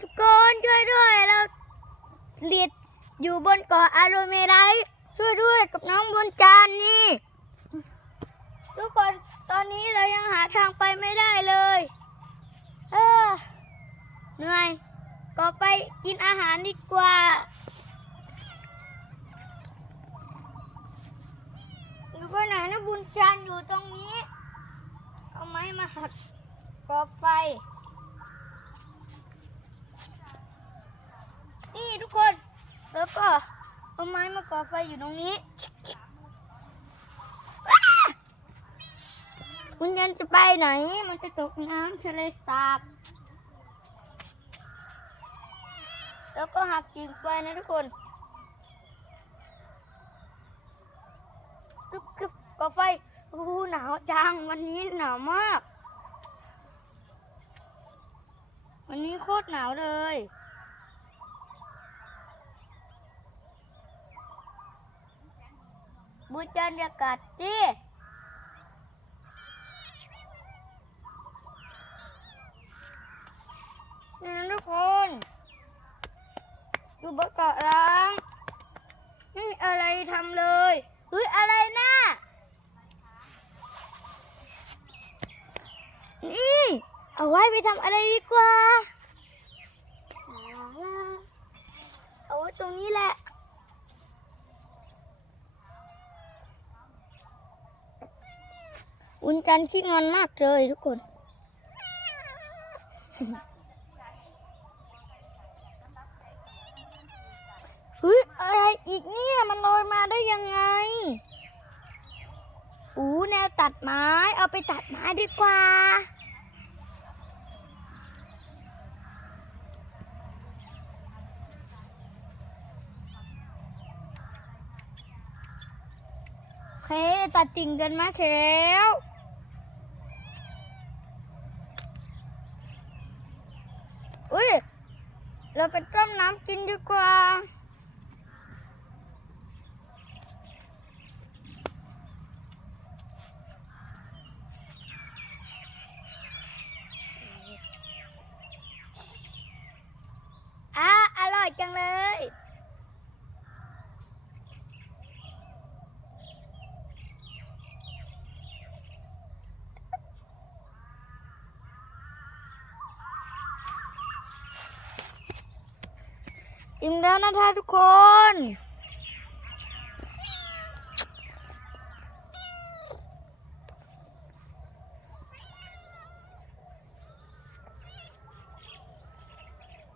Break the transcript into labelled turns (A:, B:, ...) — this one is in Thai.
A: ทุกคนช่วยด้วยเราเลียดอยู่บนเกาะอาโรเมไรช่วยด้วยกับน้องบุญจันทร์นี่ ทุกคนตอนนี้เรายังหาทางไปไม่ได้เลยเออเหนื่อยก็ไปกินอาหารดีกว่าอยู่ไปไหนนะบุญจันทร์อยู่ตรงนี้ เอาไม้มาหักกอไฟ นี่ทุกคน แล้วก็เอาไม้มาก่อไฟอยู่ตรงนี้คุณยันจะไปไหน มันจะตกน้ำทะเลสาบ แล้วก็หักกิ่งไฟนะทุกคนกึบกึบก่อไฟโอ้หนาวจัง วันนี้หนาวมาก วันนี้โคตรหนาวเลย บูจันอย่ากัดสินี่นะทุกคนอยู่บนเกาะร้างไม่มีอะไรทำเลยเฮ้ยอะไรนะนี่ เอาไว้ไปทำอะไรดีกว่าเอาไว้ตรงนี้แหละ อุนจันทร์ขี้งอนมากเลยทุกคน เฮ้ย อะไรอีกเนี่ย มันลอยมาได้ยังไง อู้แนวตัดไม้ เอาไปตัดไม้ดีกว่าโอเคตัดกิ่งกันมาเสร็จแล้วอุ้ย เราไปต้มน้ำกินดีกว่าอะอร่อยจังเลย อิ่มแล้วนะคะทุกคน